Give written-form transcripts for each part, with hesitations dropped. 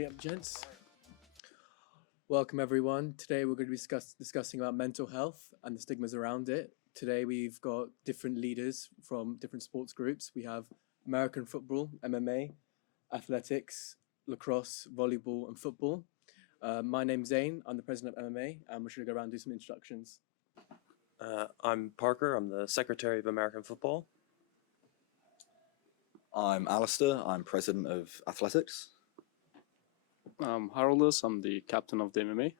Ready up, gents? Welcome, everyone. Today we're going to be discussing about mental health and the stigmas around it. Today we've got different leaders from different sports groups. We have American football, MMA, athletics, lacrosse, volleyball, and football. My name's Zane. I'm the president of MMA, and we're going to go around and do some introductions. I'm Parker. I'm the secretary of American football. I'm Alistair. I'm president of athletics. I'm RHUL. I'm the captain of the MMA.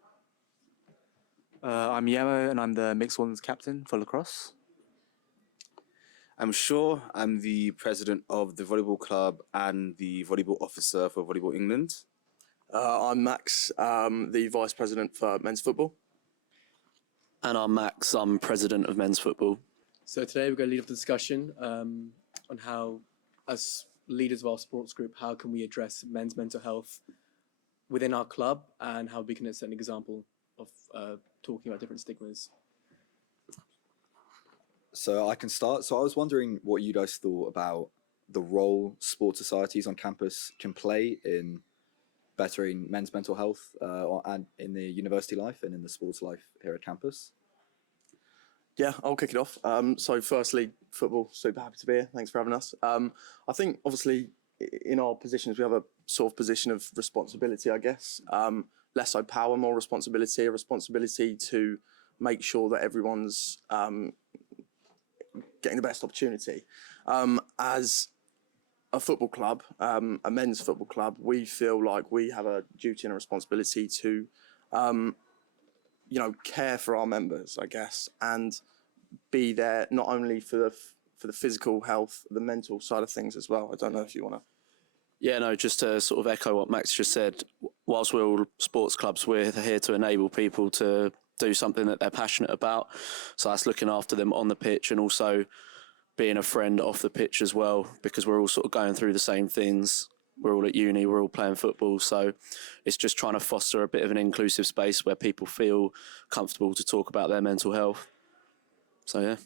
I'm Yamo, and I'm the mixed ones captain for lacrosse. I'm Shaw. I'm the president of the volleyball club and the volleyball officer for Volleyball England. I'm Max, the vice president for men's football. And I'm Max. I'm president of men's football. So today we're going to lead up the discussion on how, as leaders of our sports group, how can we address men's mental health within our club and how we can set an example of talking about different stigmas. So I can start. So I was wondering what you guys thought about the role sports societies on campus can play in bettering men's mental health and in the university life and in the sports life here at campus. Yeah, I'll kick it off. So firstly, football, super happy to be here. Thanks for having us. I think obviously in our positions, we have a sort of position of responsibility, I guess. Less so power, more responsibility, a responsibility to make sure that everyone's getting the best opportunity. As a football club, a men's football club, we feel like we have a duty and a responsibility to, care for our members, I guess, and be there not only for the physical health, the mental side of things as well. I don't know if you want to. Yeah, no, just to sort of echo what Max just said, whilst we're all sports clubs, we're here to enable people to do something that they're passionate about. So that's looking after them on the pitch and also being a friend off the pitch as well, because we're all sort of going through the same things. We're all at uni, we're all playing football. So it's just trying to foster a bit of an inclusive space where people feel comfortable to talk about their mental health. So, yeah.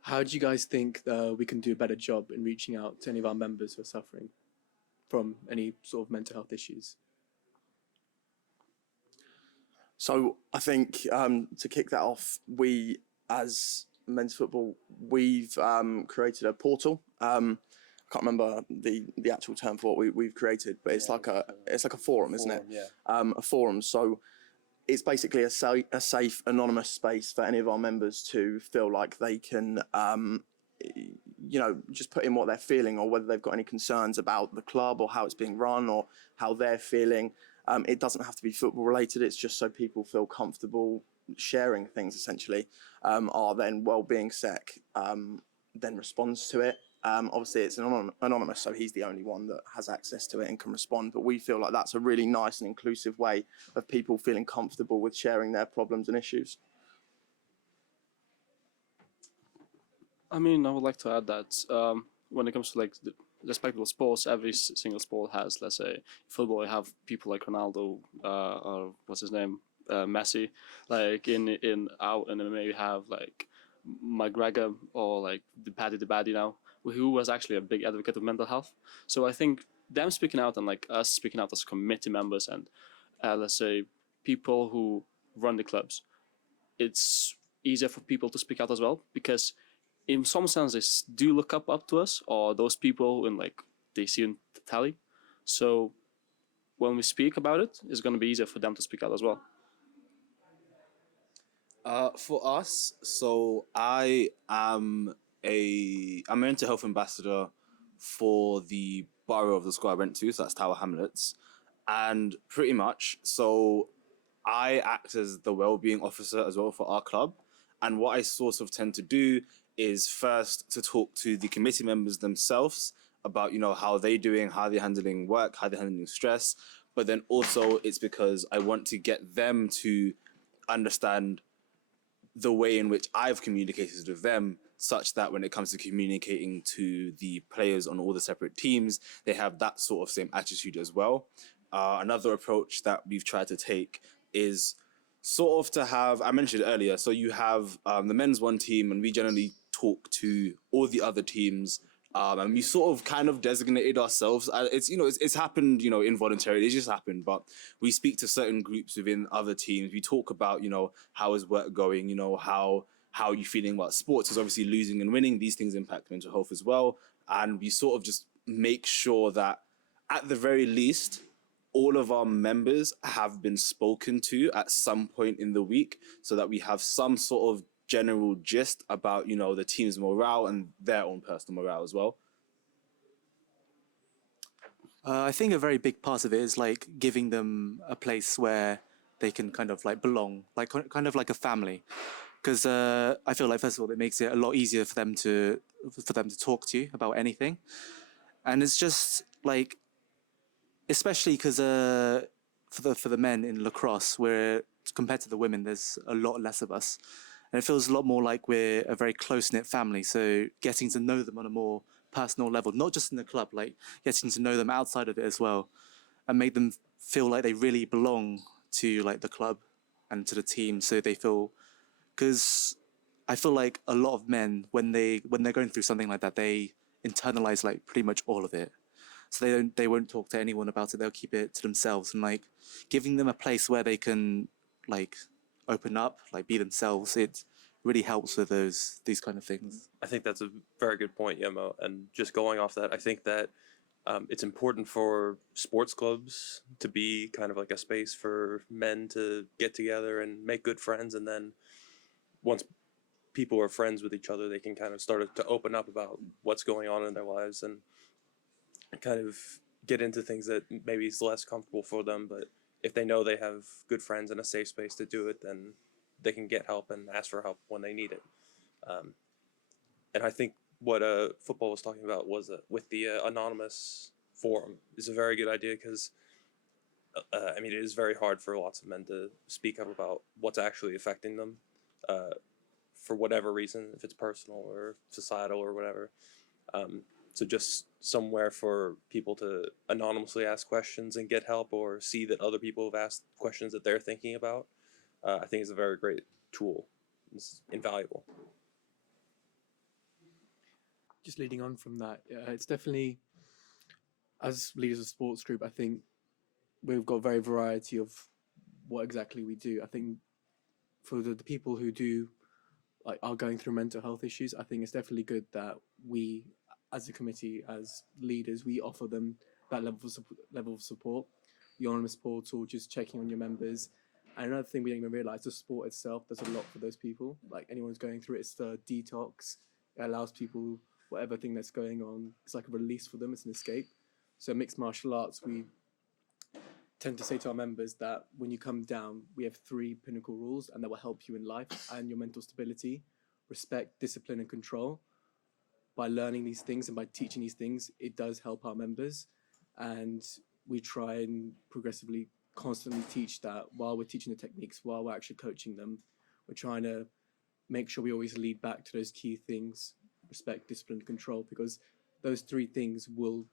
How do you guys think we can do a better job in reaching out to any of our members who are suffering from any sort of mental health issues? So I think to kick that off, we as men's football, we've created a portal. I can't remember the actual term for what we've created, but it's like a forum, isn't it? Yeah. A forum. So it's basically a safe, anonymous space for any of our members to feel like they can, just put in what they're feeling or whether they've got any concerns about the club or how it's being run or how they're feeling. It doesn't have to be football related. It's just so people feel comfortable sharing things, essentially. Our then wellbeing sec then responds to it. Obviously, it's anonymous, so he's the only one that has access to it and can respond. But we feel like that's a really nice and inclusive way of people feeling comfortable with sharing their problems and issues. I mean, I would like to add that when it comes to like the respectable sports, every single sport has, let's say, football, you have people like Ronaldo, or what's his name, Messi. Like in MMA, you have like McGregor or like the Baddie now, who was actually a big advocate of mental health. So I think them speaking out and like us speaking out as committee members and let's say people who run the clubs, it's easier for people to speak out as well, because in some sense they do look up to us, or those people and like they see in the tally. So when we speak about it, it's going to be easier for them to speak out as well. For us, so I'm a mental health ambassador for the borough of the school I went to, so that's Tower Hamlets, and pretty much, so I act as the wellbeing officer as well for our club, and what I sort of tend to do is first to talk to the committee members themselves about, how they're doing, how they're handling work, how they're handling stress, but then also it's because I want to get them to understand the way in which I've communicated with them, such that when it comes to communicating to the players on all the separate teams, they have that sort of same attitude as well. Another approach that we've tried to take is sort of to have, I mentioned earlier, so you have the men's one team and we generally talk to all the other teams And we sort of kind of designated ourselves. It's happened, involuntarily. It's just happened. But we speak to certain groups within other teams. We talk about, how is work going? How are you feeling about sports? Because obviously losing and winning, these things impact mental health as well. And we sort of just make sure that at the very least, all of our members have been spoken to at some point in the week, so that we have some sort of general gist about, the team's morale and their own personal morale as well. I think a very big part of it is like giving them a place where they can kind of like belong, like kind of like a family. Because I feel like, first of all, it makes it a lot easier for them to talk to you about anything, and it's just like, especially because for the men in lacrosse, where compared to the women, there's a lot less of us, and it feels a lot more like we're a very close-knit family. So getting to know them on a more personal level, not just in the club, like getting to know them outside of it as well, and make them feel like they really belong to like the club and to the team. So they feel, because I feel like a lot of men, when they're going through something like that, they internalize like pretty much all of it. So they won't talk to anyone about it. They'll keep it to themselves, and like giving them a place where they can like open up, like be themselves. It really helps with these kind of things. I think that's a very good point, Yemo. And just going off that, I think that it's important for sports clubs to be kind of like a space for men to get together and make good friends. And then once people are friends with each other, they can kind of start to open up about what's going on in their lives and kind of get into things that maybe is less comfortable for them. But if they know they have good friends and a safe space to do it, then they can get help and ask for help when they need it. And I think what football was talking about was with the anonymous forum is a very good idea, because it is very hard for lots of men to speak up about what's actually affecting them for whatever reason, if it's personal or societal or whatever. So just somewhere for people to anonymously ask questions and get help, or see that other people have asked questions that they're thinking about, I think is a very great tool. It's invaluable. Just leading on from that, it's definitely, as leaders of sports group, I think we've got a very variety of what exactly we do. I think for the people who do like are going through mental health issues, I think it's definitely good that we, as a committee, as leaders, we offer them that level of support. The anonymous portal, just checking on your members. And another thing we didn't even realise, the sport itself does a lot for those people. Like anyone's going through it, it's the detox. It allows people, whatever thing that's going on, it's like a release for them, it's an escape. So mixed martial arts, we tend to say to our members that when you come down, we have 3 pinnacle rules, and that will help you in life and your mental stability: respect, discipline, and control. By learning these things and by teaching these things, it does help our members. And we try and progressively, constantly teach that while we're teaching the techniques, while we're actually coaching them. We're trying to make sure we always lead back to those key things: respect, discipline, control, because those 3 things will,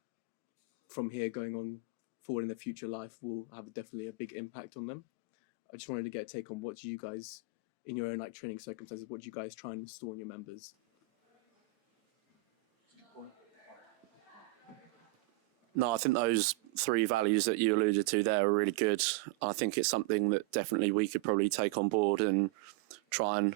from here going on forward in their future life, will have definitely a big impact on them. I just wanted to get a take on what you guys, in your own like training circumstances, what you guys try and install in your members. No, I think those 3 values that you alluded to there are really good. I think it's something that definitely we could probably take on board and try and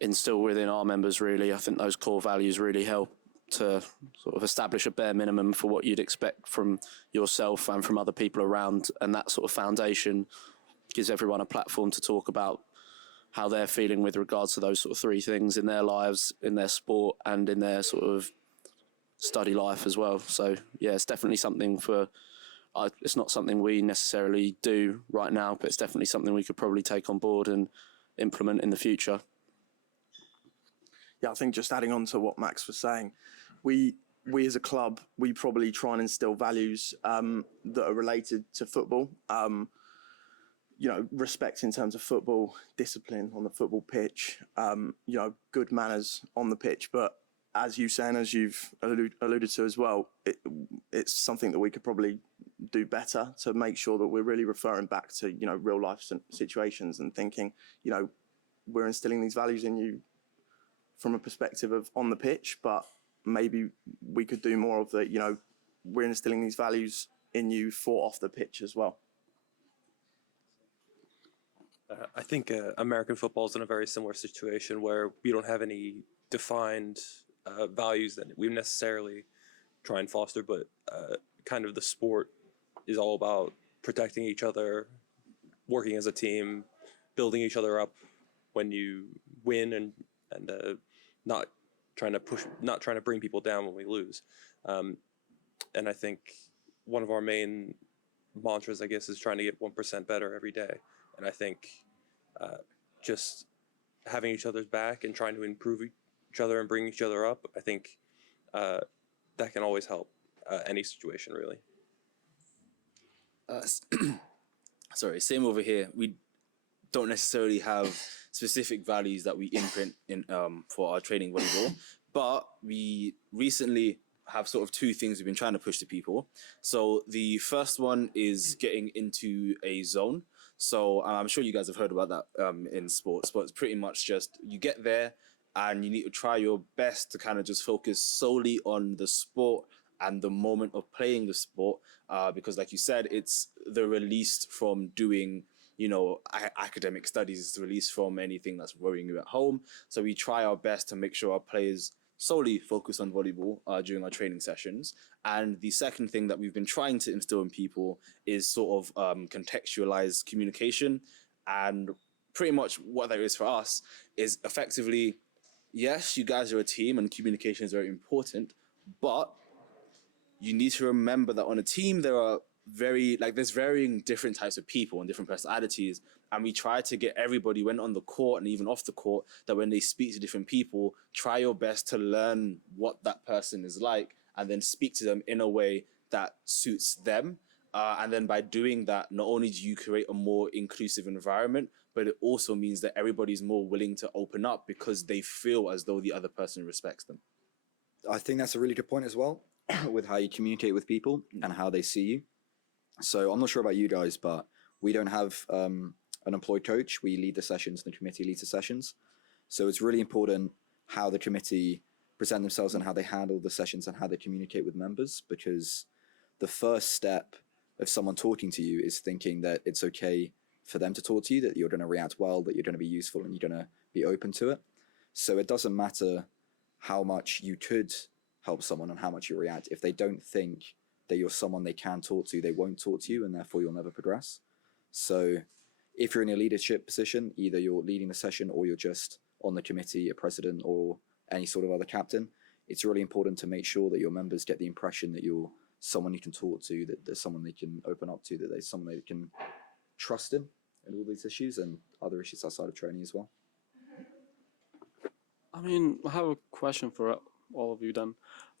instill within our members, really. I think those core values really help to sort of establish a bare minimum for what you'd expect from yourself and from other people around. And that sort of foundation gives everyone a platform to talk about how they're feeling with regards to those sort of 3 things in their lives, in their sport, and in their sort of study life as well. So yeah, it's definitely something it's not something we necessarily do right now, but it's definitely something we could probably take on board and implement in the future. Yeah, I think just adding on to what Max was saying, we as a club, we probably try and instill values that are related to football. Respect in terms of football, discipline on the football pitch, good manners on the pitch. But as you say, and as you've alluded to as well, it's something that we could probably do better to make sure that we're really referring back to, real life situations and thinking, we're instilling these values in you from a perspective of on the pitch, but maybe we could do more of the, we're instilling these values in you for off the pitch as well. I think American football is in a very similar situation where we don't have any defined values that we necessarily try and foster, but kind of the sport is all about protecting each other, working as a team, building each other up when you win, and not trying to bring people down when we lose. And I think one of our main mantras, I guess, is trying to get 1% better every day. And I think just having each other's back and trying to improve each other and bring each other up, I think that can always help any situation, really. Sorry, same over here. We don't necessarily have specific values that we imprint in for our training volleyball, but we recently have sort of two things we've been trying to push to people. So the first one is getting into a zone. So I'm sure you guys have heard about that in sports, but it's pretty much just you get there and you need to try your best to kind of just focus solely on the sport and the moment of playing the sport, because like you said, it's the release from doing, academic studies, it's the release from anything that's worrying you at home. So we try our best to make sure our players solely focus on volleyball during our training sessions. And the second thing that we've been trying to instill in people is sort of contextualized communication. And pretty much what that is for us is effectively, yes, you guys are a team and communication is very important, but you need to remember that on a team there are there's varying different types of people and different personalities, and we try to get everybody, when on the court and even off the court, that when they speak to different people, try your best to learn what that person is like and then speak to them in a way that suits them. And then by doing that, not only do you create a more inclusive environment, but it also means that everybody's more willing to open up because they feel as though the other person respects them. I think that's a really good point as well, with how you communicate with people and how they see you. So I'm not sure about you guys, but we don't have an employed coach. We lead the sessions, and the committee leads the sessions. So it's really important how the committee present themselves and how they handle the sessions and how they communicate with members, because the first step of someone talking to you is thinking that it's okay for them to talk to you, that you're going to react well, that you're going to be useful and you're going to be open to it. So it doesn't matter how much you could help someone and how much you react. If they don't think that you're someone they can talk to, they won't talk to you, and therefore you'll never progress. So if you're in a leadership position, either you're leading the session or you're just on the committee, a president or any sort of other captain, it's really important to make sure that your members get the impression that you're someone you can talk to, that there's someone they can open up to, that there's someone they can trust in all these issues and other issues outside of training as well. I mean, I have a question for all of you then.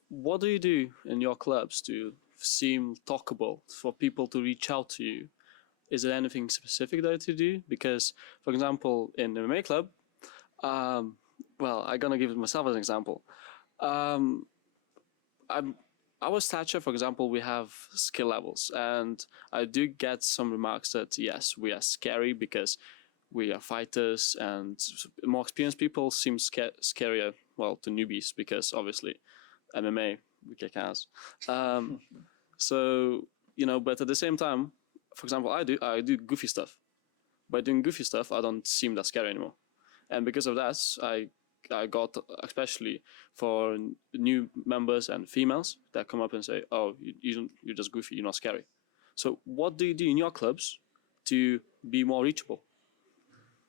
What do you do in your clubs to seem talkable, for people to reach out to you? Is there anything specific that you do? Because, for example, in the MMA club, well, I'm gonna give myself as an example. Our stature, for example, we have skill levels, and I do get some remarks that yes, we are scary because we are fighters, and more experienced people seem scarier, well, to newbies, because obviously MMA, we kick ass. So, but at the same time, for example, I do goofy stuff. By doing goofy stuff, I don't seem that scary anymore. And because of that, I got, especially for new members and females that come up and say, oh, you're just goofy, you're not scary. So what do you do in your clubs to be more reachable?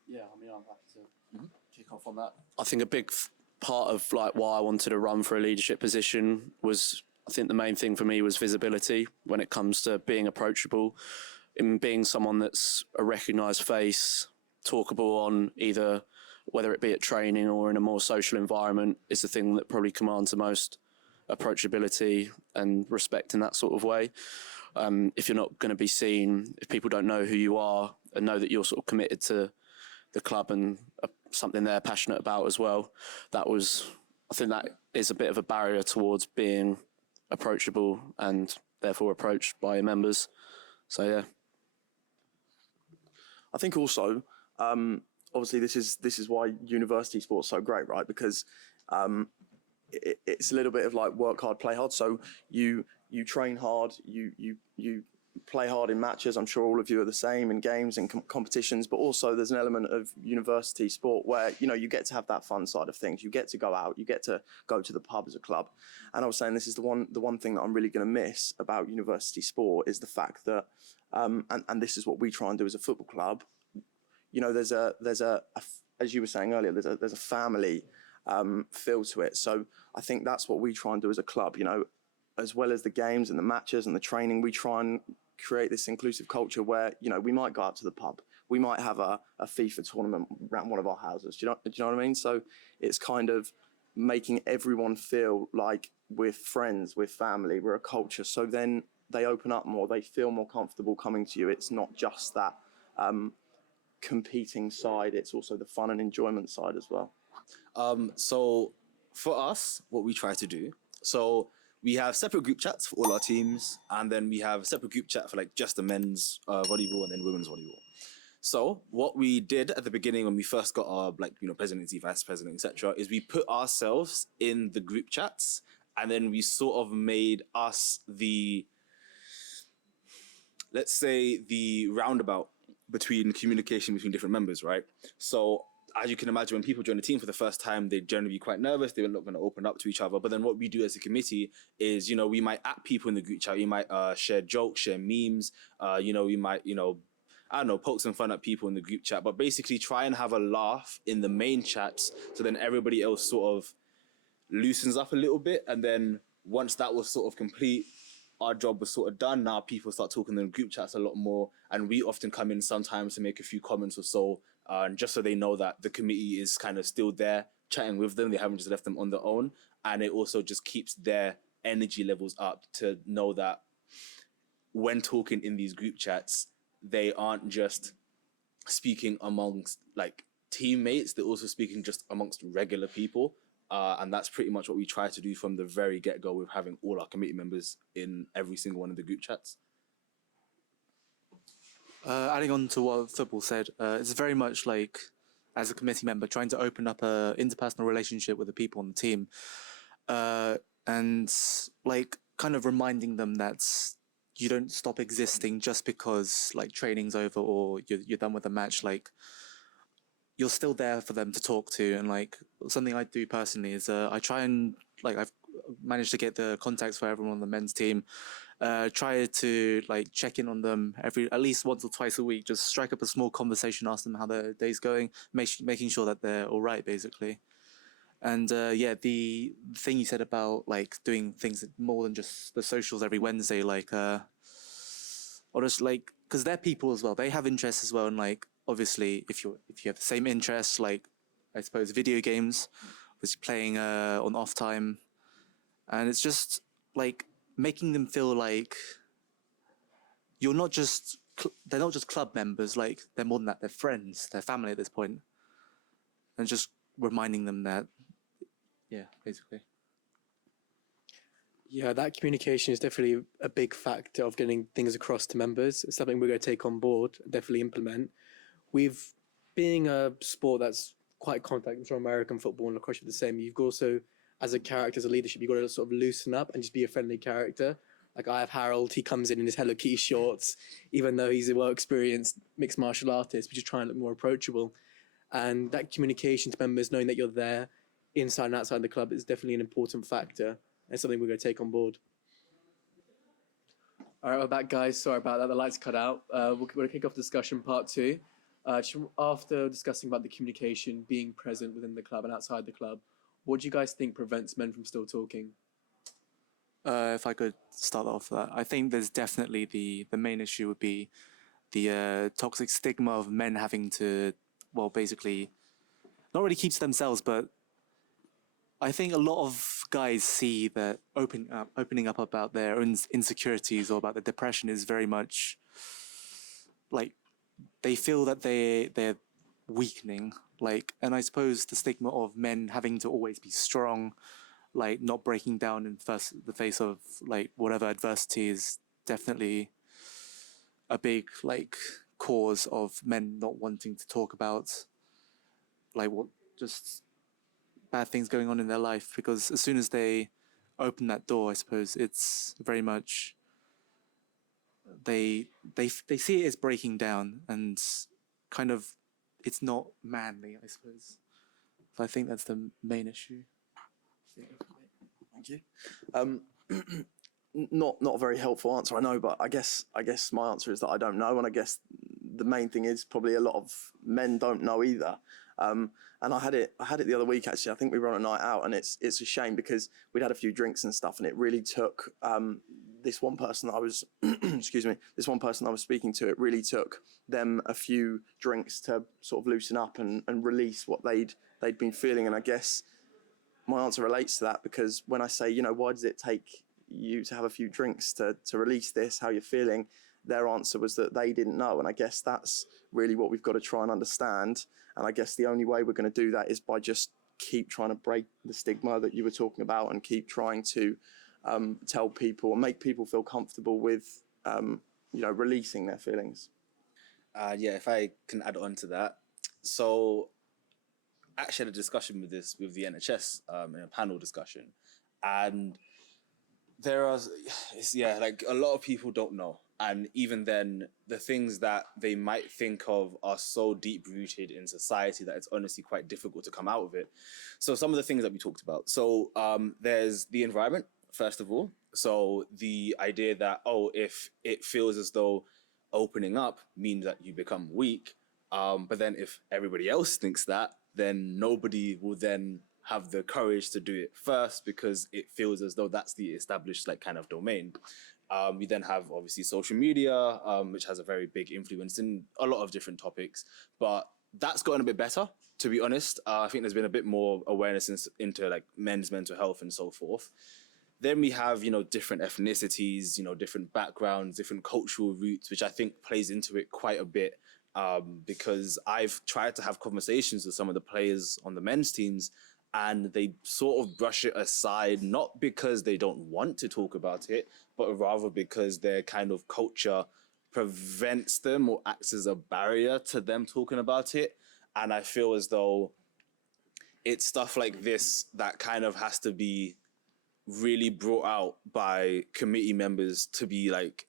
Yeah, I mean, I'm happy to kick off on that. I think a big part of why I wanted to run for a leadership position was, I think the main thing for me was visibility when it comes to being approachable, in being someone that's a recognised face, talkable on either, whether it be at training or in a more social environment, is the thing that probably commands the most approachability and respect in that sort of way. If you're not going to be seen, if people don't know who you are and know that you're sort of committed to the club and something they're passionate about as well, I think that is a bit of a barrier towards being approachable and therefore approached by your members. So yeah. I think also, obviously this is why university sports is so great, right? Because it's a little bit of like work hard, play hard. So you train hard, you play hard in matches. I'm sure all of you are the same in games and competitions, but also there's an element of university sport where, you know, you get to have that fun side of things. You get to go out, you get to go to the pub as a club. And I was saying this is the one thing that I'm really going to miss about university sport is the fact that, and this is what we try and do as a football club. You know, there's a as you were saying earlier, there's a family feel to it. So I think that's what we try and do as a club. You know, as well as the games and the matches and the training, we try and create this inclusive culture where, you know, we might go out to the pub, we might have a FIFA tournament around one of our houses. Do you know what I mean? So it's kind of making everyone feel like we're friends, we're family, we're a culture. So then they open up more, they feel more comfortable coming to you. It's not just that competing side, it's also the fun and enjoyment side as well. So for us, what we try to do, so we have separate group chats for all our teams, and then we have a separate group chat for like just the men's volleyball and then women's volleyball. So what we did at the beginning when we first got our, like, you know, presidency, vice president, etc., is we put ourselves in the group chats, and then we sort of made us the, let's say, the roundabout between communication between different members, right? So as you can imagine, when people join the team for the first time, they generally be quite nervous. They're not going to open up to each other. But then what we do as a committee is, you know, we might at people in the group chat. We might share jokes, share memes. You know, we might, you know, I don't know, poke some fun at people in the group chat. But basically try and have a laugh in the main chats. So then everybody else sort of loosens up a little bit. And then once that was sort of complete, our job was sort of done. Now people start talking in the group chats a lot more. And we often come in sometimes to make a few comments or so. And just so they know that the committee is kind of still there chatting with them. They haven't just left them on their own. And it also just keeps their energy levels up to know that when talking in these group chats, they aren't just speaking amongst like teammates, they're also speaking just amongst regular people. And that's pretty much what we try to do from the very get-go with having all our committee members in every single one of the group chats. Adding on to what football said, it's very much like, as a committee member, trying to open up a interpersonal relationship with the people on the team, and like kind of reminding them that you don't stop existing just because like training's over or you're done with the match. Like, you're still there for them to talk to. And like something I do personally is I try and, like, I've managed to get the contacts for everyone on the men's team. Try to like check in on them at least once or twice a week. Just strike up a small conversation, ask them how their day's going, making sure that they're all right, basically. And yeah, the thing you said about like doing things more than just the socials every Wednesday, like, or just like, because they're people as well. They have interests as well, and like obviously, if you have the same interests, like I suppose video games, was playing on off time, and it's just like making them feel like they're not just club members. Like, they're more than that. They're friends. They're family at this point, and just reminding them that, yeah, basically. Yeah, that communication is definitely a big factor of getting things across to members. It's something we're going to take on board, definitely implement. Being a sport that's quite contact, I'm sure American football and lacrosse are the same. You've also, as a character, as a leadership, you've got to sort of loosen up and just be a friendly character. Like, I have Harold, he comes in his Hello Kitty shorts, even though he's a well-experienced mixed martial artist, we just try and look more approachable. And that communication to members, knowing that you're there inside and outside the club, is definitely an important factor. It's something we're going to take on board. All right, we're back, guys. Sorry about that. The lights cut out. We're going to kick off discussion part 2. After discussing about the communication being present within the club and outside the club, what do you guys think prevents men from still talking? If I could start off that, I think there's definitely the main issue would be the toxic stigma of men having to, well, basically, not really keep to themselves, but I think a lot of guys see that opening up about their own insecurities or about their depression is very much like they feel that they're weakening. Like, and I suppose the stigma of men having to always be strong, like not breaking down in the face of like whatever adversity, is definitely a big like cause of men not wanting to talk about like what just bad things going on in their life, because as soon as they open that door, I suppose it's very much they see it as breaking down, and kind of it's not manly, I suppose. So I think that's the main issue. Thank you. Not a very helpful answer, I know, but I guess my answer is that I don't know, and I guess the main thing is probably a lot of men don't know either. And I had it the other week actually. I think we were on a night out, and it's a shame because we'd had a few drinks and stuff, and it really took this one person that I was this one person I was speaking to. It really took them a few drinks to sort of loosen up and release what they'd been feeling. And I guess my answer relates to that, because when I say, why does it take you to have a few drinks to release this, how you're feeling, their answer was that they didn't know. And I guess that's really what we've got to try and understand. And I guess the only way we're going to do that is by just keep trying to break the stigma that you were talking about, and keep trying to tell people and make people feel comfortable with, releasing their feelings. Yeah, if I can add on to that. So I actually had a discussion with the NHS in a panel discussion, and like a lot of people don't know. And even then, the things that they might think of are so deep rooted in society that it's honestly quite difficult to come out of it. So some of the things that we talked about. So there's the environment, first of all. So the idea that, if it feels as though opening up means that you become weak, but then if everybody else thinks that, then nobody will then have the courage to do it first, because it feels as though that's the established kind of domain. We then have obviously social media, which has a very big influence in a lot of different topics, but that's gotten a bit better, to be honest. I think there's been a bit more awareness into men's mental health and so forth. Then we have, different ethnicities, different backgrounds, different cultural roots, which I think plays into it quite a bit, because I've tried to have conversations with some of the players on the men's teams, and they sort of brush it aside, not because they don't want to talk about it, but rather because their kind of culture prevents them or acts as a barrier to them talking about it. And I feel as though it's stuff like this that kind of has to be really brought out by committee members to be like,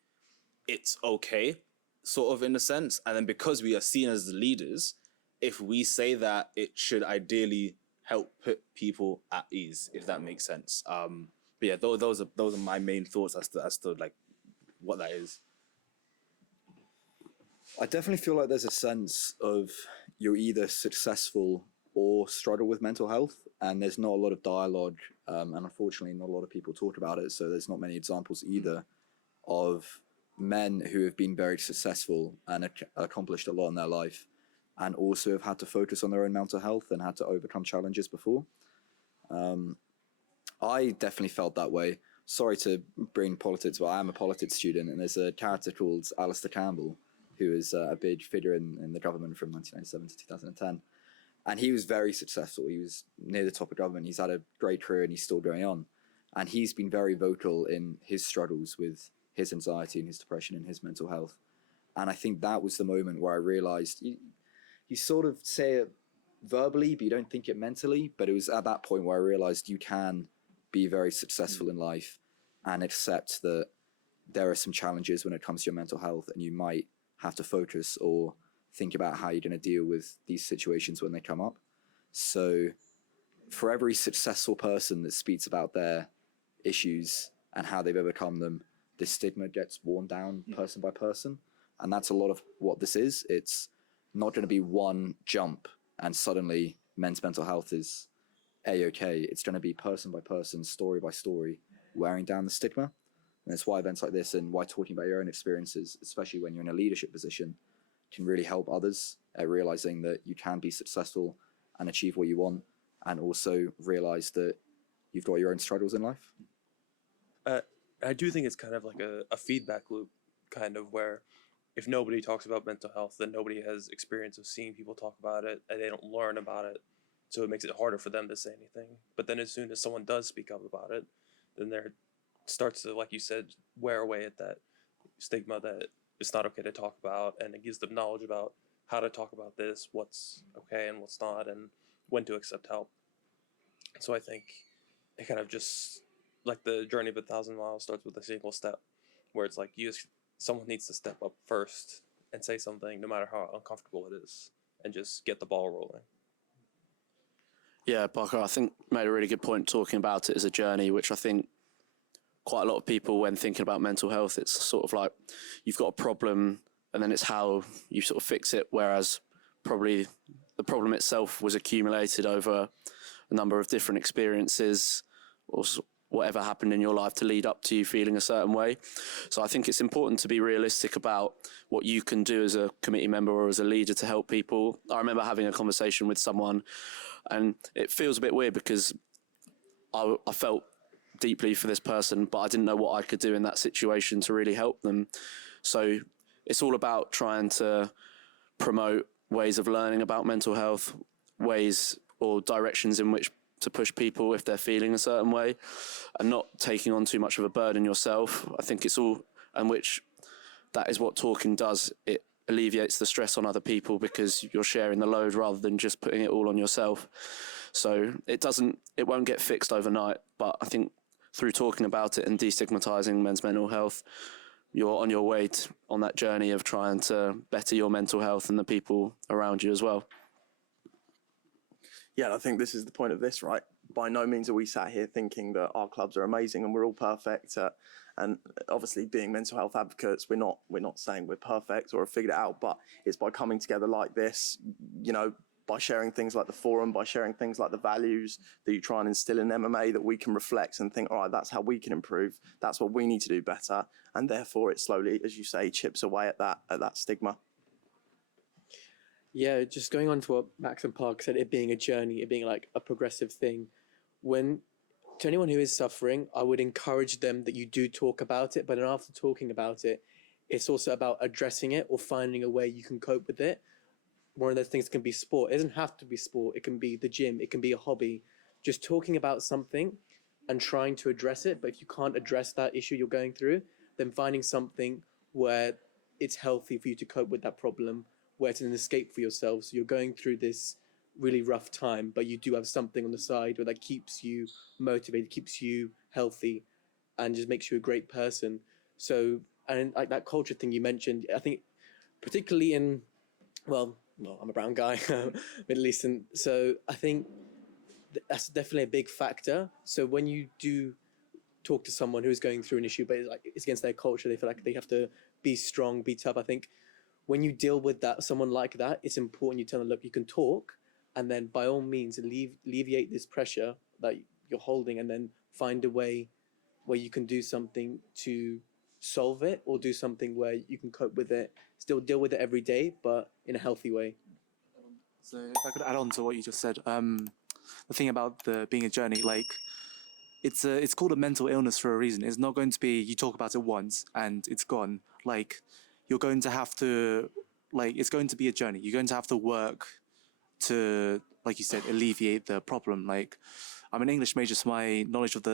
it's okay, sort of in a sense. And then because we are seen as the leaders, if we say that, it should ideally help put people at ease, if that makes sense. But yeah, those are my main thoughts as to what that is. I definitely feel like there's a sense of you're either successful or struggle with mental health, and there's not a lot of dialogue, and unfortunately not a lot of people talk about it, so there's not many examples either of men who have been very successful and accomplished a lot in their life, and also have had to focus on their own mental health and had to overcome challenges before. I definitely felt that way. Sorry to bring politics, but I am a politics student, and there's a character called Alistair Campbell, who is a big figure in the government from 1997 to 2010. And he was very successful. He was near the top of government. He's had a great career, and he's still going on. And he's been very vocal in his struggles with his anxiety and his depression and his mental health. And I think that was the moment where I realized you sort of say it verbally, but you don't think it mentally. But it was at that point where I realized you can be very successful in life and accept that there are some challenges when it comes to your mental health, and you might have to focus or think about how you're going to deal with these situations when they come up. So for every successful person that speaks about their issues and how they've overcome them, the stigma gets worn down person by person. And that's a lot of what this is. It's not going to be one jump and suddenly men's mental health is A-okay. It's going to be person by person, story by story, wearing down the stigma. And that's why events like this and why talking about your own experiences, especially when you're in a leadership position, can really help others at realizing that you can be successful and achieve what you want, and also realize that you've got your own struggles in life. I do think it's kind of like a feedback loop, kind of where if nobody talks about mental health, then nobody has experience of seeing people talk about it, and they don't learn about it. So it makes it harder for them to say anything. But then as soon as someone does speak up about it, then there starts to, like you said, wear away at that stigma that it's not okay to talk about, and it gives them knowledge about how to talk about this, what's okay and what's not, and when to accept help. So I think it kind of just like the journey of 1,000 miles starts with a single step, where it's like someone needs to step up first and say something, no matter how uncomfortable it is, and just get the ball rolling. Yeah, Parker, I think made a really good point talking about it as a journey, which I think quite a lot of people, when thinking about mental health, it's sort of like you've got a problem and then it's how you sort of fix it, whereas probably the problem itself was accumulated over a number of different experiences or whatever happened in your life to lead up to you feeling a certain way. So I think it's important to be realistic about what you can do as a committee member or as a leader to help people. I remember having a conversation with someone, and it feels a bit weird because I felt deeply for this person, but I didn't know what I could do in that situation to really help them. So it's all about trying to promote ways of learning about mental health, ways or directions in which to push people if they're feeling a certain way, and not taking on too much of a burden yourself. I think it's all, and which that is what talking does. It alleviates the stress on other people because you're sharing the load rather than just putting it all on yourself. So it won't get fixed overnight, but I think through talking about it and destigmatizing men's mental health, you're on your way on that journey of trying to better your mental health and the people around you as well. Yeah, I think this is the point of this, right? By no means are we sat here thinking that our clubs are amazing and we're all perfect. And obviously, being mental health advocates, we're not saying we're perfect or have figured it out, but it's by coming together like this, you know, by sharing things like the forum, by sharing things like the values that you try and instill in MMA, that we can reflect and think, all right, that's how we can improve. That's what we need to do better. And therefore, it slowly, as you say, chips away at that stigma. Yeah, just going on to what Max and Park said, it being a journey, it being like a progressive thing. To anyone who is suffering, I would encourage them that you do talk about it, but then after talking about it, it's also about addressing it or finding a way you can cope with it. One of those things can be sport. It doesn't have to be sport. It can be the gym. It can be a hobby. Just talking about something and trying to address it. But if you can't address that issue you're going through, then finding something where it's healthy for you to cope with that problem, where it's an escape for yourself. So you're going through this really rough time, but you do have something on the side where that keeps you motivated, keeps you healthy, and just makes you a great person. So, and like that culture thing you mentioned, I think particularly in, well, I'm a brown guy, Middle Eastern, so I think that's definitely a big factor. So when you do talk to someone who's going through an issue, but it's against their culture, they feel like they have to be strong, be tough. I think when you deal with someone like that, it's important you tell them, look, you can talk, and then by all means alleviate this pressure that you're holding, and then find a way where you can do something to solve it, or do something where you can cope with it, still deal with it every day, but in a healthy way. So if I could add on to what you just said, the thing about being a journey, like it's called a mental illness for a reason. It's not going to be you talk about it once and it's gone. Like you're going to have to, like it's going to be a journey. You're going to have to work to, like you said, alleviate the problem. Like I'm an English major, so my knowledge of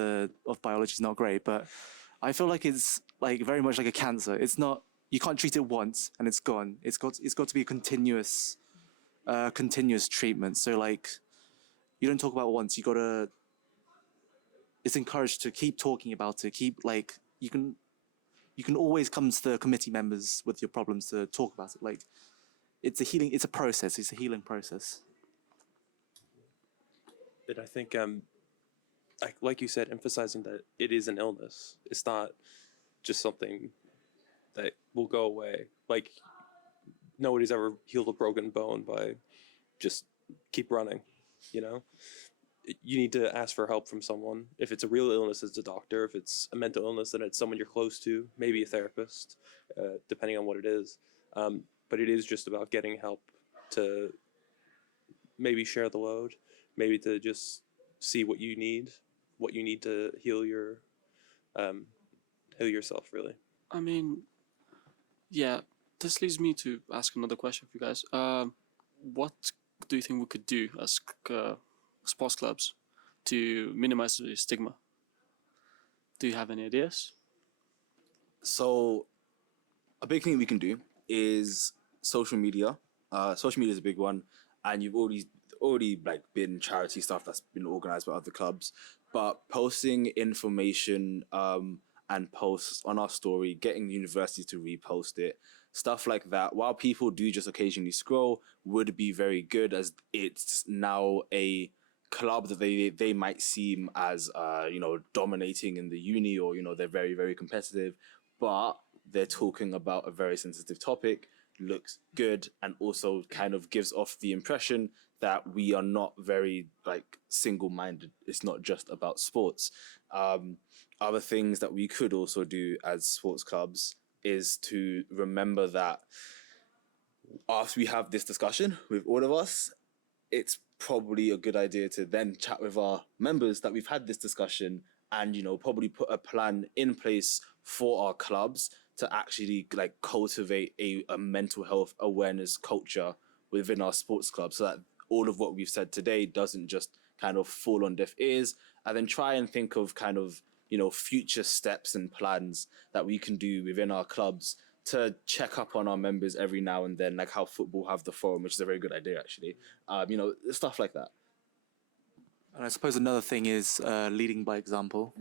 biology is not great, but I feel like it's like very much like a cancer. It's not, you can't treat it once and it's gone. It's got to be a continuous treatment. So like you don't talk about it once. It's encouraged to keep talking about it. Keep like you can always come to the committee members with your problems to talk about it. Like it's a process. It's a healing process. And I think like you said, emphasizing that it is an illness. It's not just something that will go away. Like nobody's ever healed a broken bone by just keep running, you know? You need to ask for help from someone. If it's a real illness, it's a doctor. If it's a mental illness, then it's someone you're close to, maybe a therapist, depending on what it is. But it is just about getting help to maybe share the load, maybe to just see what you need to heal yourself, really. I mean, yeah, this leads me to ask another question for you guys. What do you think we could do as sports clubs to minimize the stigma? Do you have any ideas? So a big thing we can do is social media. Social media is a big one, and you've already already like been charity stuff that's been organized by other clubs, but posting information and posts on our story, getting universities to repost it, stuff like that, while people do just occasionally scroll, would be very good, as it's now a club that they might seem as dominating in the uni, or they're very, very competitive, but they're talking about a very sensitive topic, looks good, and also kind of gives off the impression that we are not very like single-minded. It's not just about sports. Other things that we could also do as sports clubs is to remember that after we have this discussion with all of us, it's probably a good idea to then chat with our members that we've had this discussion, and probably put a plan in place for our clubs to actually like cultivate a mental health awareness culture within our sports club, so that all of what we've said today doesn't just kind of fall on deaf ears, and then try and think of kind of future steps and plans that we can do within our clubs to check up on our members every now and then, like how football have the forum, which is a very good idea actually. Stuff like that. And I suppose another thing is leading by example.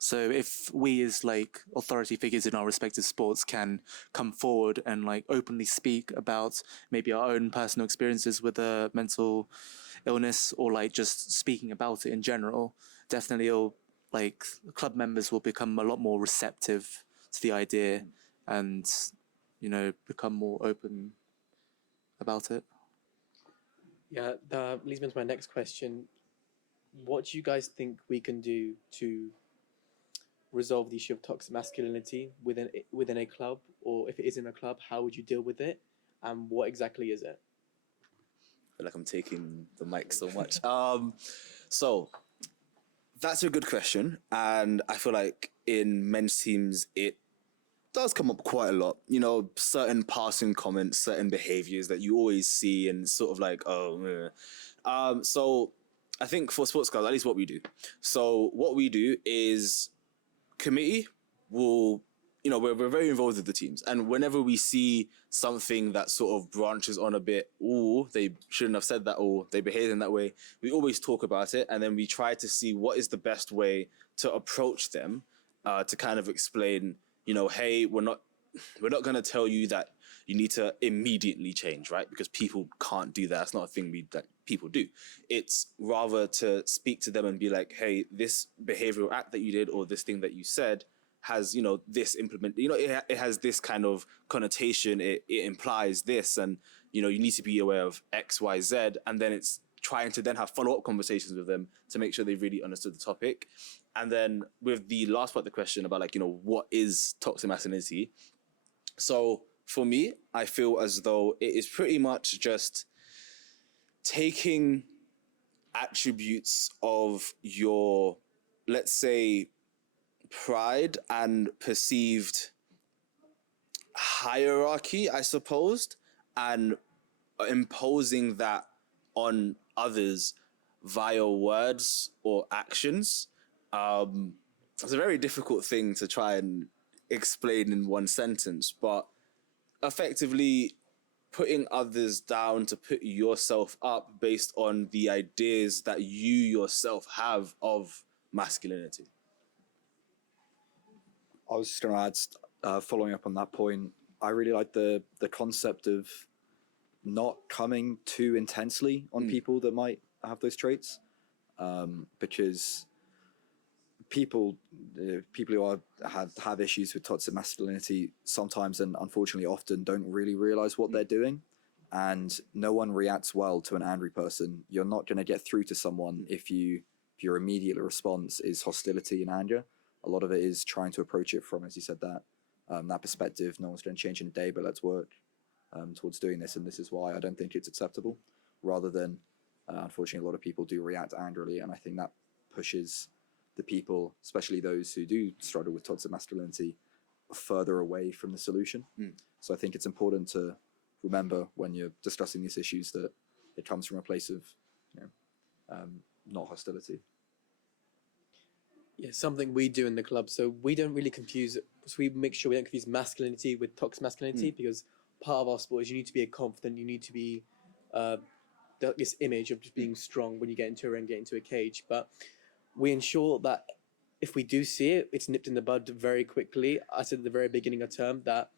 So if we as like authority figures in our respective sports can come forward and like openly speak about maybe our own personal experiences with a mental illness, or like just speaking about it in general, definitely it'll like club members will become a lot more receptive to the idea and become more open about it. Yeah, that leads me to my next question. What do you guys think we can do to resolve the issue of toxic masculinity within a club, or if it is in a club, how would you deal with it, and what exactly is it? I feel like I'm taking the mic so much. So that's a good question, and I feel like in men's teams it does come up quite a lot. Certain passing comments, certain behaviors that you always see, and sort of like, so I think for sports clubs, at least what we do. So what we do is committee will, we're very involved with the teams. And whenever we see something that sort of branches on a bit, they shouldn't have said that, or they behaved in that way, we always talk about it. And then we try to see what is the best way to approach them, to kind of explain, hey, we're not going to tell you that you need to immediately change, right? Because people can't do that. It's not a thing that people do. It's rather to speak to them and be like, hey, this behavioral act that you did, or this thing that you said has, this it has this kind of connotation. It implies this, and, you need to be aware of X, Y, Z. And then it's trying to then have follow-up conversations with them to make sure they really understood the topic. And then with the last part of the question about like, what is toxic masculinity? So for me, I feel as though it is pretty much just taking attributes of your, let's say, pride and perceived hierarchy, I suppose, and imposing that on others via words or actions. It's a very difficult thing to try and explain in one sentence, but effectively putting others down to put yourself up based on the ideas that you yourself have of masculinity. I was just going to add, following up on that point, I really like the concept of not coming too intensely on people that might have those traits, because people who have issues with toxic masculinity sometimes, and unfortunately often, don't really realize what they're doing, and no one reacts well to an angry person. You're not going to get through to someone if your immediate response is hostility and anger. A lot of it is trying to approach it from, as you said, that perspective. No one's going to change in a day, but let's work towards doing this, and this is why I don't think it's acceptable. Rather than, unfortunately, a lot of people do react angrily, and I think that pushes the people, especially those who do struggle with toxic masculinity, further away from the solution. So I think it's important to remember when you're discussing these issues that it comes from a place of, not hostility. Yeah, something we do in the club. So we don't really confuse. So we make sure we don't confuse masculinity with toxic masculinity, because part of our sport is you need to be confident. You need to be this image of just being strong when you get into a ring, get into a cage. But we ensure that if we do see it, it's nipped in the bud very quickly. I said at the very beginning of term that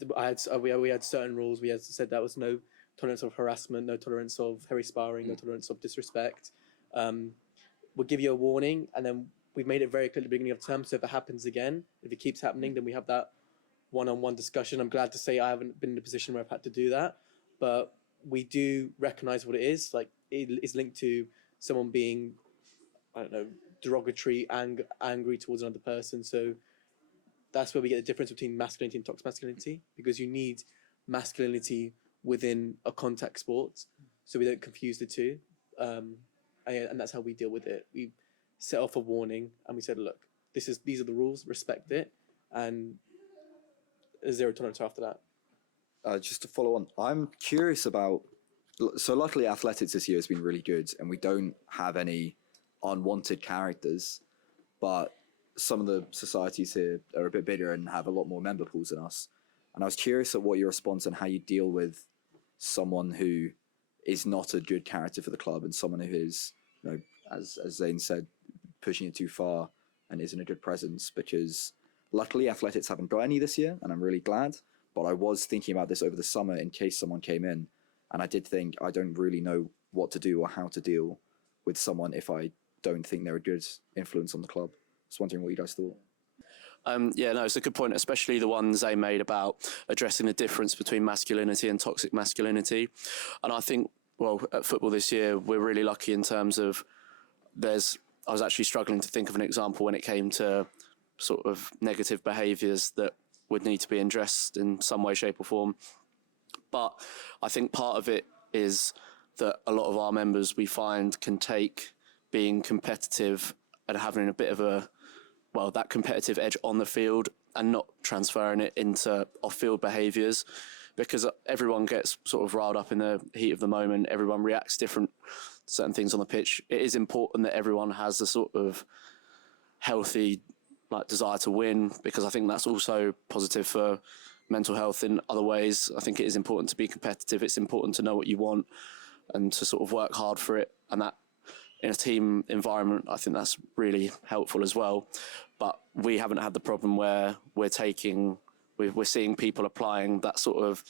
we had certain rules. We had said that was no tolerance of harassment, no tolerance of heavy sparring, no tolerance of disrespect. We'll give you a warning, and then we've made it very clear at the beginning of term. So if it happens again, if it keeps happening, then we have that one-on-one discussion. I'm glad to say I haven't been in a position where I've had to do that, but we do recognize what it is. Like, it is linked to someone being, I don't know, derogatory, angry towards another person. So that's where we get the difference between masculinity and toxic masculinity, because you need masculinity within a contact sport, so we don't confuse the two. And that's how we deal with it. We set off a warning and we said, look, these are the rules, respect it, and zero tolerance after that. Just to follow on, I'm curious about, so luckily athletics this year has been really good and we don't have any unwanted characters, but some of the societies here are a bit bigger and have a lot more member pools than us. And I was curious at what your response and how you deal with someone who is not a good character for the club and someone who is, you know, as Zane said, pushing it too far and isn't a good presence, because luckily athletics haven't got any this year and I'm really glad. But I was thinking about this over the summer in case someone came in, and I did think I don't really know what to do or how to deal with someone if I don't think they're a good influence on the club. Just wondering what you guys thought. Yeah, no, it's a good point, especially the one Zay made about addressing the difference between masculinity and toxic masculinity. And I think, well, at football this year, we're really lucky in terms of I was actually struggling to think of an example when it came to sort of negative behaviours that would need to be addressed in some way, shape or form. But I think part of it is that a lot of our members, we find, can take being competitive and having a bit of that competitive edge on the field and not transferring it into off-field behaviours, because everyone gets sort of riled up in the heat of the moment. Everyone reacts different to certain things on the pitch. It is important that everyone has a sort of healthy desire to win, because I think that's also positive for mental health in other ways. I think it is important to be competitive. It's important to know what you want and to sort of work hard for it, and that in a team environment, I think that's really helpful as well. But we haven't had the problem where we're seeing people applying that sort of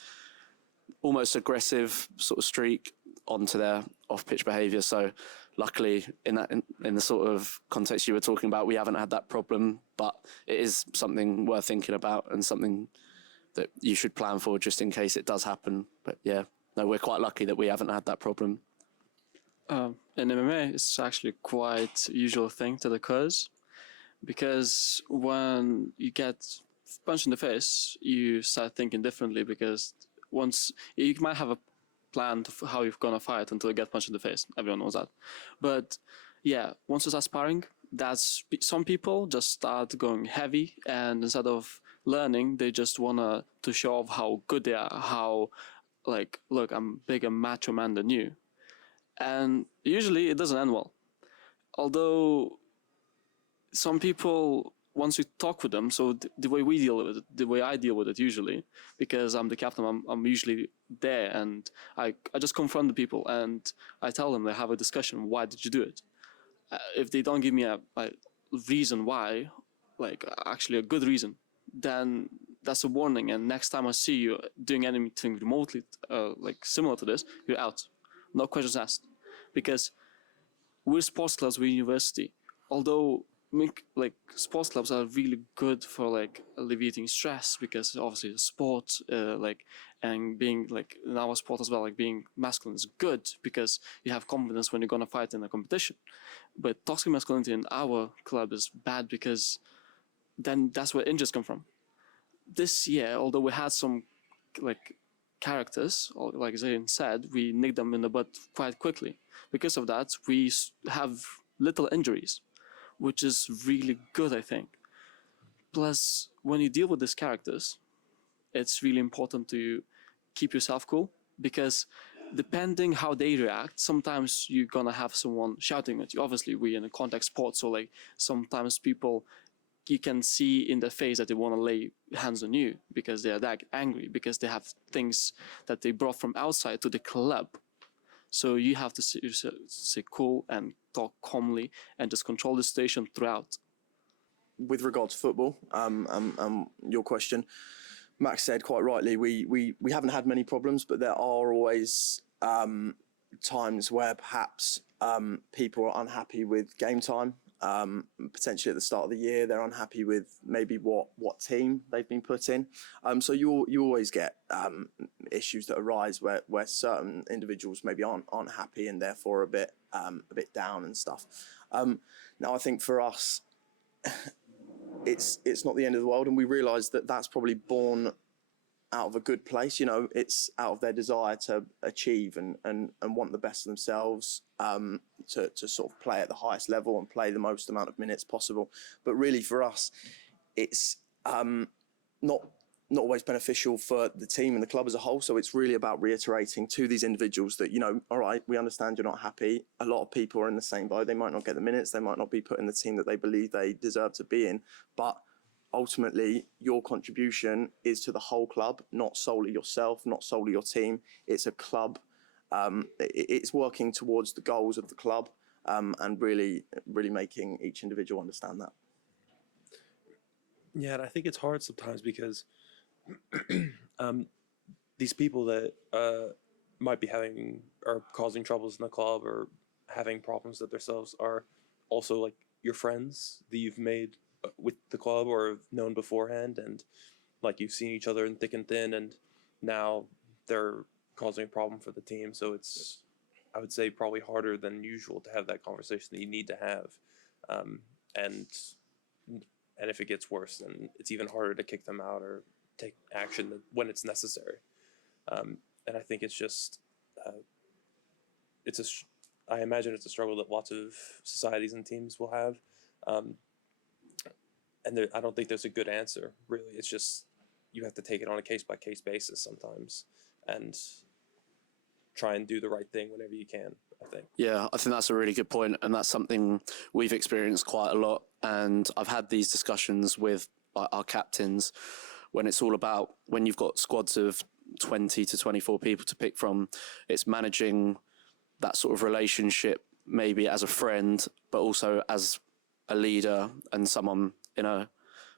almost aggressive sort of streak onto their off-pitch behaviour. So luckily, in the sort of context you were talking about, we haven't had that problem, but it is something worth thinking about and something that you should plan for just in case it does happen. But yeah, no, we're quite lucky that we haven't had that problem. In MMA, it's actually quite a usual thing that occurs, because when you get punched in the face, you start thinking differently, because once you might have a plan to how you're going to fight until you get punched in the face. Everyone knows that. But yeah, once you start sparring, some people just start going heavy, and instead of learning, they just want to show off how good they are, how, like, look, I'm bigger macho man than you. And usually it doesn't end well. Although some people, once you talk with them, so the way we deal with it, the way I deal with it usually, because I'm the captain, I'm usually there, and I just confront the people and I tell them, they have a discussion, why did you do it? If they don't give me a reason why, like actually a good reason, then that's a warning, and next time I see you doing anything remotely like similar to this, you're out. No questions asked. Because we're sports clubs, we're university. Although like sports clubs are really good for like alleviating stress, because obviously the sport and being like in our sport as well, like being masculine is good because you have confidence when you're gonna fight in a competition. But toxic masculinity in our club is bad, because then that's where injuries come from. This year, although we had some like characters, or like Zane said, we nicked them in the butt quite quickly. Because of that, we have little injuries, which is really good, I think. Plus, when you deal with these characters, it's really important to keep yourself cool, because depending how they react, sometimes you're gonna have someone shouting at you. Obviously, we're in a contact sport, so like sometimes people, you can see in their face that they want to lay hands on you because they are that angry, because they have things that they brought from outside to the club. So you have to stay cool and talk calmly and just control the situation throughout. With regard to football, your question, Max said quite rightly, we haven't had many problems, but there are always times where perhaps people are unhappy with game time. Potentially at the start of the year, they're unhappy with maybe what team they've been put in. So you always get issues that arise where certain individuals maybe aren't happy and therefore a bit down and stuff. Now I think for us, it's not the end of the world, and we realise that that's probably born out of a good place. You know, it's out of their desire to achieve and want the best of themselves, to sort of play at the highest level and play the most amount of minutes possible. But really for us, it's not always beneficial for the team and the club as a whole. So it's really about reiterating to these individuals that, you know, all right, we understand you're not happy. A lot of people are in the same boat. They might not get the minutes. They might not be put in the team that they believe they deserve to be in. But ultimately, your contribution is to the whole club, not solely yourself, not solely your team. It's a club. It's working towards the goals of the club, and really making each individual understand that. Yeah, and I think it's hard sometimes because these people that might be having or causing troubles in the club or having problems with themselves are also like your friends that you've made with the club or have known beforehand, and like you've seen each other in thick and thin, and now they're causing a problem for the team. So it's, I would say, probably harder than usual to have that conversation that you need to have, and if it gets worse, then it's even harder to kick them out or take action when it's necessary. And I think it's just, I imagine it's a struggle that lots of societies and teams will have. And I don't think there's a good answer, really. It's just, you have to take it on a case-by-case basis sometimes and try and do the right thing whenever you can, I think. Yeah, I think that's a really good point, and that's something we've experienced quite a lot. And I've had these discussions with our captains when it's all about, when you've got squads of 20 to 24 people to pick from, it's managing that sort of relationship, maybe as a friend, but also as a leader and someone in a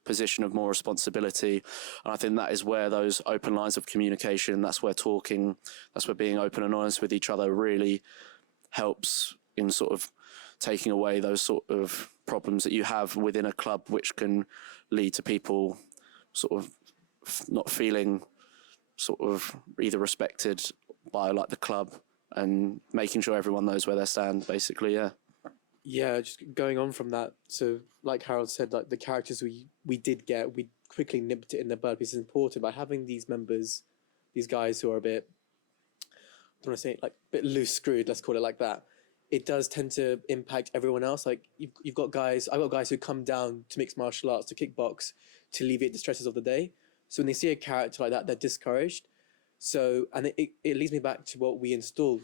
position of more responsibility. And I think that is where those open lines of communication, that's where talking, that's where being open and honest with each other really helps in sort of taking away those sort of problems that you have within a club, which can lead to people sort of not feeling sort of either respected by like the club, and making sure everyone knows where they stand, basically. Yeah, just going on from that. So, like Harold said, like the characters we did get, we quickly nipped it in the bud because it's important. By having these members, these guys who are a bit, I don't want to say like a bit loose screwed, let's call it like that, it does tend to impact everyone else. Like you've got guys, I've got guys who come down to mixed martial arts, to kickbox, to alleviate the stresses of the day. So when they see a character like that, they're discouraged. So, and it leads me back to what we installed.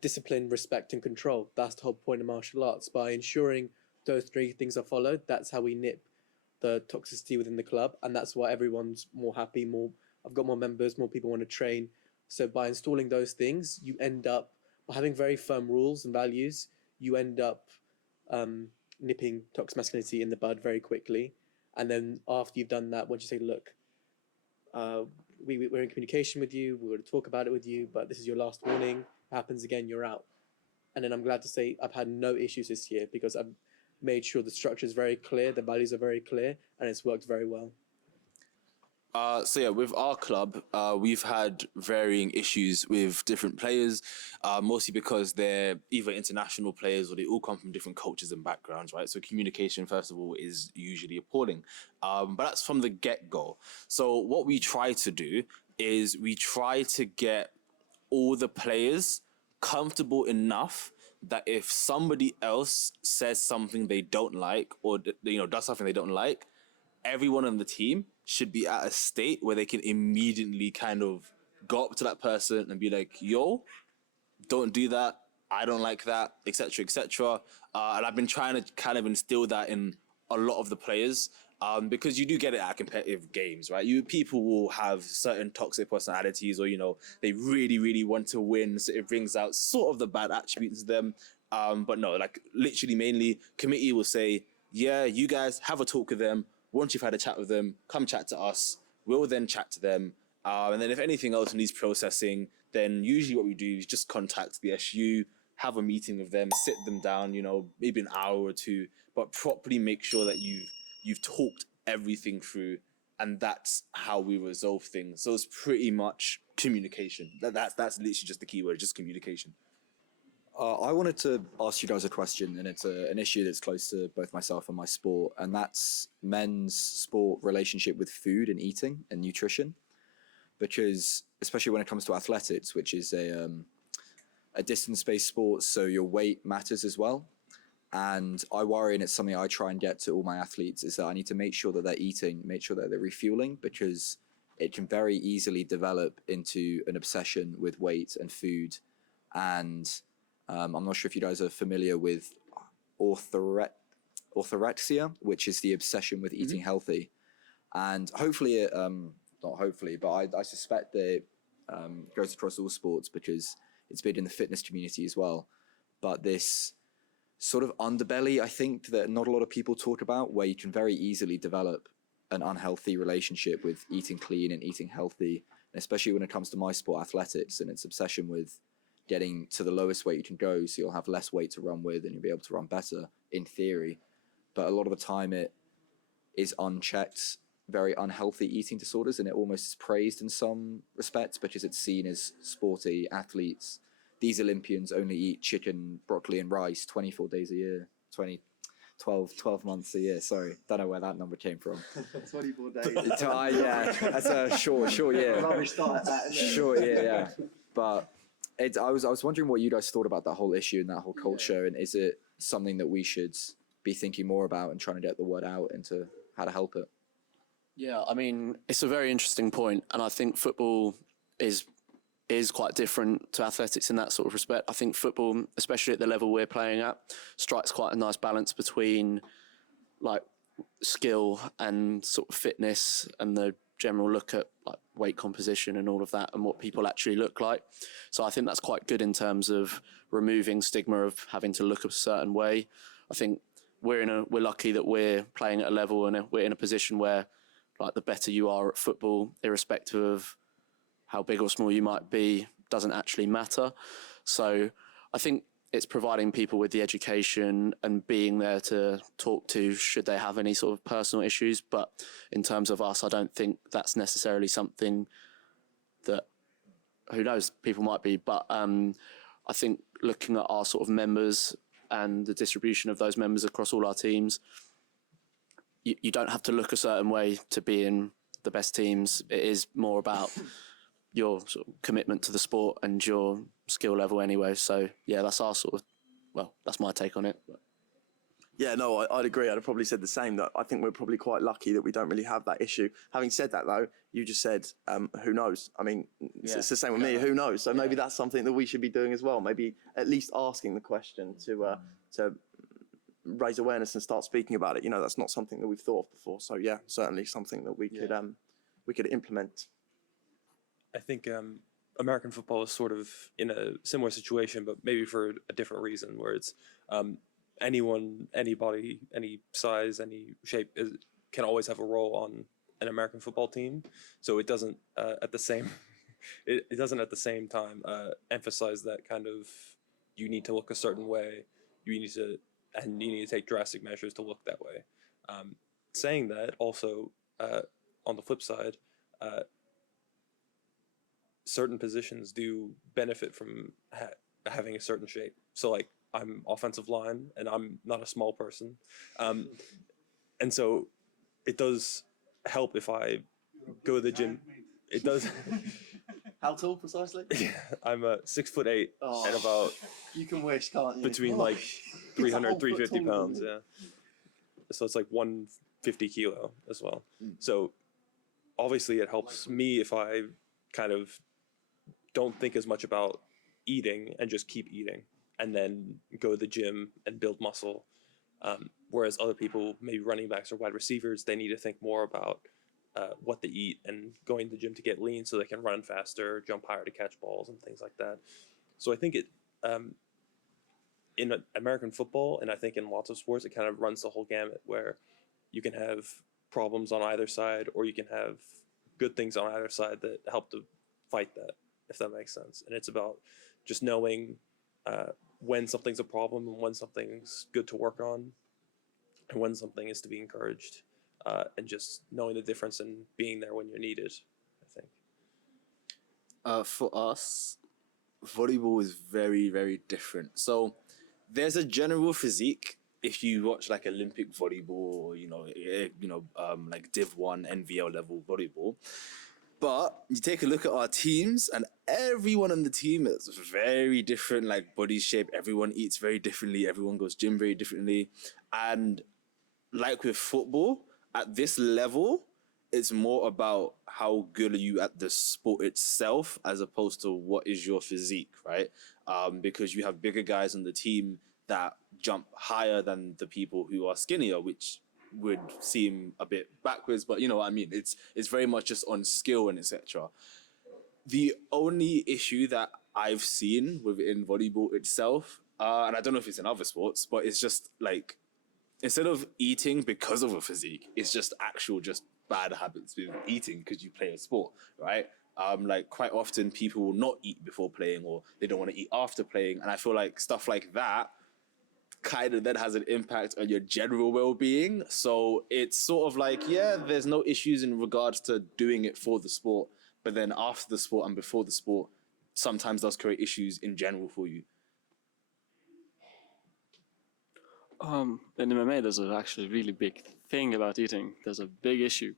Discipline, respect, and control. That's the whole point of martial arts. By ensuring those three things are followed, that's how we nip the toxicity within the club, and that's why everyone's more happy. I've got more members, more people want to train. So by installing those things, you end up, by having very firm rules and values, you end up nipping toxic masculinity in the bud very quickly. And then after you've done that, once you say, look, we're in communication with you, we're going to talk about it with you, but this is your last warning. Happens again, you're out. And then I'm glad to say I've had no issues this year because I've made sure the structure is very clear, the values are very clear, and it's worked very well. So yeah, with our club, we've had varying issues with different players, mostly because they're either international players or they all come from different cultures and backgrounds, right? So communication, first of all, is usually appalling. But that's from the get-go. So what we try to do is we try to get all the players comfortable enough that if somebody else says something they don't like, or does something they don't like, everyone on the team should be at a state where they can immediately kind of go up to that person and be like, yo, don't do that, I don't like that, etc., etc. And I've been trying to kind of instill that in a lot of the players. because you do get it at competitive games, right? People will have certain toxic personalities, or they really, really want to win, so it brings out sort of the bad attributes to them. But no, like literally, mainly committee will say, yeah, you guys have a talk with them. Once you've had a chat with them, come chat to us. We'll then chat to them, and then if anything else needs processing, then usually what we do is just contact the SU, have a meeting with them, sit them down, maybe an hour or two, but properly make sure that you've talked everything through, and that's how we resolve things. So it's pretty much communication. That's literally just the key word, just communication. I wanted to ask you guys a question, and it's an issue that's close to both myself and my sport, and that's men's sport relationship with food and eating and nutrition. Because especially when it comes to athletics, which is a distance-based sport, so your weight matters as well. And I worry, and it's something I try and get to all my athletes, is that I need to make sure that they're eating, make sure that they're refueling, because it can very easily develop into an obsession with weight and food. And I'm not sure if you guys are familiar with orthorexia, which is the obsession with eating healthy. And hopefully, not hopefully, but I suspect that it goes across all sports because it's big in the fitness community as well. But this sort of underbelly, I think, that not a lot of people talk about, where you can very easily develop an unhealthy relationship with eating clean and eating healthy, and especially when it comes to my sport, athletics, and its obsession with getting to the lowest weight you can go, so you'll have less weight to run with and you'll be able to run better in theory. But a lot of the time it is unchecked, very unhealthy eating disorders, and it almost is praised in some respects because it's seen as sporty athletes. These Olympians only eat chicken, broccoli and rice 24 days a year, 12 months a year. Sorry, don't know where that number came from. 24 days. Yeah, that's a short year. Rubbish start at that, isn't it? Short year, yeah. But I was wondering what you guys thought about that whole issue and that whole culture, and is it something that we should be thinking more about and trying to get the word out into how to help it? Yeah, I mean, it's a very interesting point, and I think football is quite different to athletics in that sort of respect. I think football, especially at the level we're playing at, strikes quite a nice balance between like skill and sort of fitness and the general look at like weight composition and all of that and what people actually look like. So I think that's quite good in terms of removing stigma of having to look a certain way. I think we're lucky that we're playing at a level and we're in a position where like the better you are at football, irrespective of how big or small you might be, doesn't actually matter. So I think it's providing people with the education and being there to talk to should they have any sort of personal issues. But in terms of us, I don't think that's necessarily something that, who knows, people might be. But I think looking at our sort of members and the distribution of those members across all our teams, you don't have to look a certain way to be in the best teams. It is more about your sort of commitment to the sport and your skill level anyway. So yeah, that's our sort of, well, that's my take on it. Yeah, no, I'd agree. I'd have probably said the same, that I think we're probably quite lucky that we don't really have that issue. Having said that, though, you just said, who knows? I mean, it's the same with me, who knows? So maybe that's something that we should be doing as well. Maybe at least asking the question to raise awareness and start speaking about it. That's not something that we've thought of before. So yeah, certainly something that we could implement. I think American football is sort of in a similar situation, but maybe for a different reason, where it's anyone, anybody, any size, any shape can always have a role on an American football team. So it doesn't at the same time emphasize that kind of you need to look a certain way, you need to take drastic measures to look that way. Saying that, also on the flip side, certain positions do benefit from having a certain shape. So like I'm offensive line and I'm not a small person. And so it does help if I go to the gym. It does. How tall precisely? Yeah, I'm 6'8" and about, you can wish, can't you? between like 300, 350 pounds. Yeah. So it's like 150 kilo as well. So obviously it helps me if I kind of don't think as much about eating and just keep eating and then go to the gym and build muscle. Whereas other people, maybe running backs or wide receivers, they need to think more about what they eat and going to the gym to get lean so they can run faster, jump higher to catch balls and things like that. So I think it in American football, and I think in lots of sports, it kind of runs the whole gamut where you can have problems on either side, or you can have good things on either side that help to fight that, if that makes sense. And it's about just knowing when something's a problem and when something's good to work on and when something is to be encouraged, and just knowing the difference and being there when you're needed, I think. For us, volleyball is very, very different. So there's a general physique. If you watch like Olympic volleyball, or, like Div 1, NVL level volleyball. But you take a look at our teams, and everyone on the team is very different, like body shape. Everyone eats very differently. Everyone goes gym very differently. And like with football, at this level, it's more about how good are you at the sport itself as opposed to what is your physique, right? Because you have bigger guys on the team that jump higher than the people who are skinnier, which would seem a bit backwards, but you know what I mean? It's very much just on skill and etc. The only issue that I've seen within volleyball itself, and I don't know if it's in other sports, but it's just like, instead of eating because of a physique, it's just actual just bad habits with eating because you play a sport, right? Like quite often people will not eat before playing, or they don't want to eat after playing. And I feel like stuff like that kind of then has an impact on your general well-being. So it's sort of like, yeah, there's no issues in regards to doing it for the sport, but then after the sport and before the sport, sometimes does create issues in general for you. In MMA, there's actually a really big thing about eating. There's a big issue.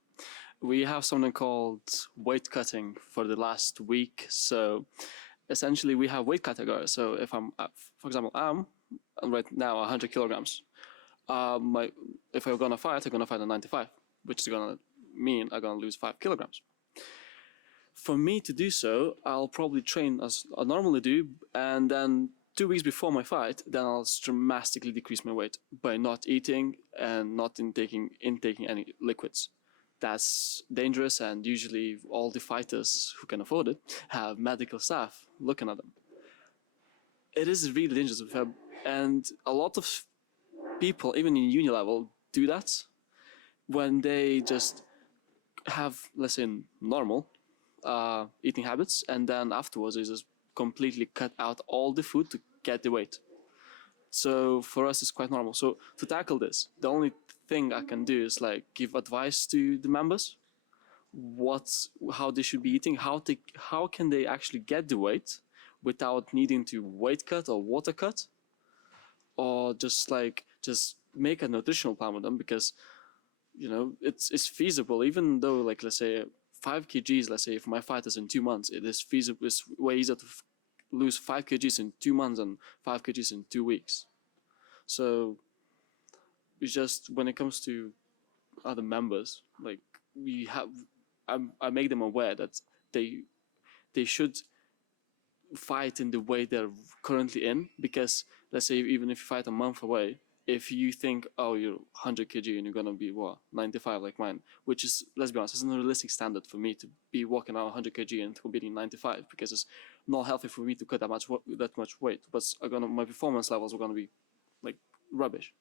We have something called weight cutting for the last week. So essentially, we have weight categories. So if I'm, for example, I'm right now 100 kilograms. If I'm gonna fight at 95, which is gonna mean I'm gonna lose 5 kilograms. For me to do so, I'll probably train as I normally do, and then 2 weeks before my fight, then I'll dramatically decrease my weight by not eating and not intaking any liquids. That's dangerous, and usually all the fighters who can afford it have medical staff looking at them. It is really dangerous, and a lot of people, even in uni level, do that when they just have, let's say, normal eating habits, and then afterwards they just completely cut out all the food to get the weight. So for us, it's quite normal. So to tackle this, the only thing I can do is like give advice to the members, how they should be eating, how can they actually get the weight without needing to weight cut or water cut, or just make a nutritional plan with them, because it's feasible. Even though, like, let's say 5 kgs, let's say if my fight is in 2 months, it is feasible. It's way easier to lose 5 kgs in 2 months than 5 kgs in 2 weeks. So it's just, when it comes to other members, like, I make them aware that they should fight in the way they're currently in, because let's say even if you fight a month away, if you think, oh, you're 100 kg and you're gonna be 95 like mine, which is, let's be honest, it's an unrealistic standard for me to be walking out 100 kg and competing 95, because it's not healthy for me to cut that much weight. But my performance levels are gonna be like rubbish.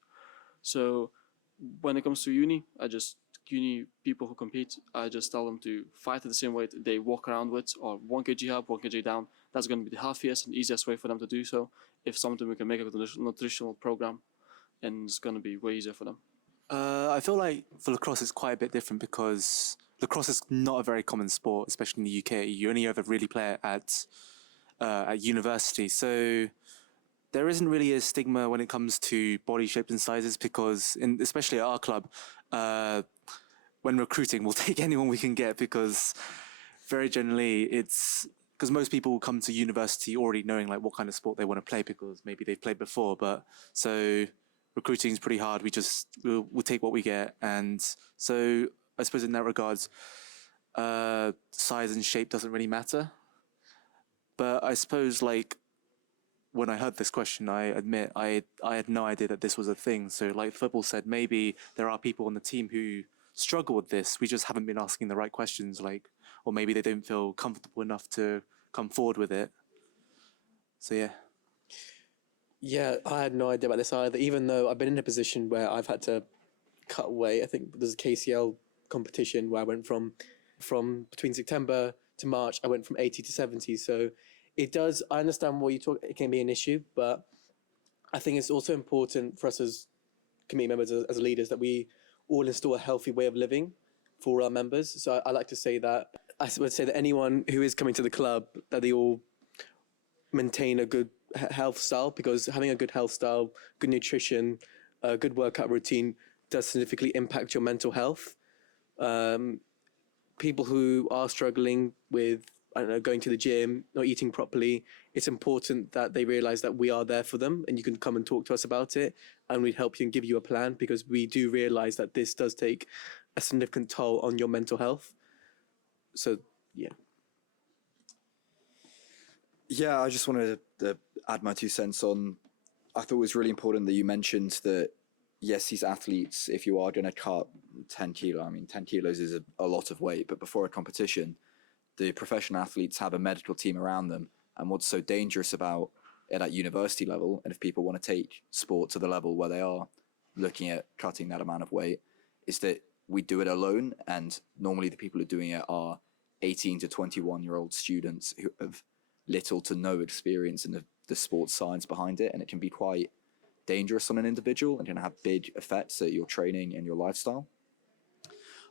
So when it comes to uni people who compete, I just tell them to fight at the same weight they walk around with, or 1 kg up, 1 kg down. That's going to be the healthiest and easiest way for them to do so. If something, we can make a nutritional program, and it's going to be way easier for them. I feel like for lacrosse it's quite a bit different, because lacrosse is not a very common sport, especially in the UK. You only ever really play it at university. So there isn't really a stigma when it comes to body shapes and sizes, because especially at our club, when recruiting, we'll take anyone we can get, because very generally it's because most people will come to university already knowing like what kind of sport they want to play, because maybe they've played before. But so recruiting is pretty hard. We'll take what we get. And so I suppose in that regards, size and shape doesn't really matter. But I suppose like when I heard this question, I admit I had no idea that this was a thing. So like football said, maybe there are people on the team who struggle with this. We just haven't been asking the right questions, like, or maybe they don't feel comfortable enough to come forward with it. So yeah. Yeah, I had no idea about this either, even though I've been in a position where I've had to cut weight. I think there's a KCL competition where I went from between September to March, I went from 80 to 70. So it does, I understand what you talk, it can be an issue, but I think it's also important for us as committee members, as leaders, that we all instill a healthy way of living for our members. So I like to say that, I would say that anyone who is coming to the club, that they all maintain a good health style, because having a good health style, good nutrition, a good workout routine does significantly impact your mental health. People who are struggling with, I don't know, going to the gym, not eating properly, it's important that they realize that we are there for them and you can come and talk to us about it and we'd help you and give you a plan, because we do realize that this does take a significant toll on your mental health. So, yeah. Yeah, I just wanted to add my 2 cents on, I thought it was really important that you mentioned that, yes, these athletes, if you are going to cut 10 kilo, I mean, 10 kilos is a lot of weight, but before a competition, the professional athletes have a medical team around them. And what's so dangerous about it at university level, and if people want to take sport to the level where they are looking at cutting that amount of weight, is that we do it alone. And normally the people who are doing it are 18 to 21-year-old students who have little to no experience in the sports science behind it. And it can be quite dangerous on an individual and can have big effects at your training and your lifestyle.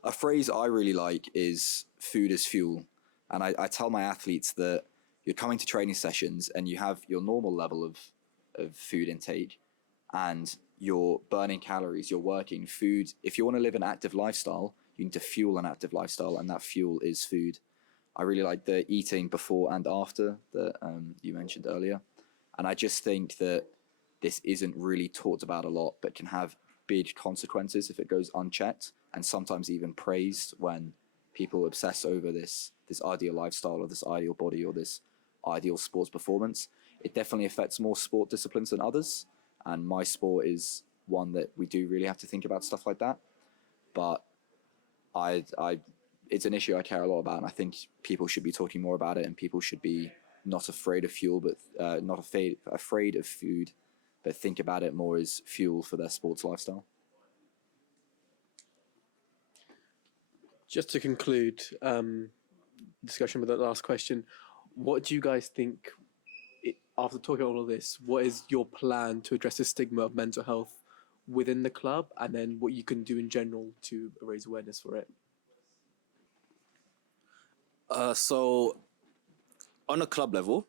A phrase I really like is food is fuel. And I tell my athletes that you're coming to training sessions and you have your normal level of food intake and you're burning calories, you're working food. If you want to live an active lifestyle, you need to fuel an active lifestyle, and that fuel is food. I really like the eating before and after that you mentioned earlier. And I just think that this isn't really talked about a lot, but can have big consequences if it goes unchecked, and sometimes even praised when people obsess over this ideal lifestyle or this ideal body or this ideal sports performance. It definitely affects more sport disciplines than others, and my sport is one that we do really have to think about stuff like that. But it's an issue I care a lot about, and I think people should be talking more about it, and people should be not afraid of fuel, but not afraid of food, but think about it more as fuel for their sports lifestyle. Just to conclude discussion with the last question, what do you guys think, after talking all of this, what is your plan to address the stigma of mental health within the club, and then what you can do in general to raise awareness for it? So on a club level,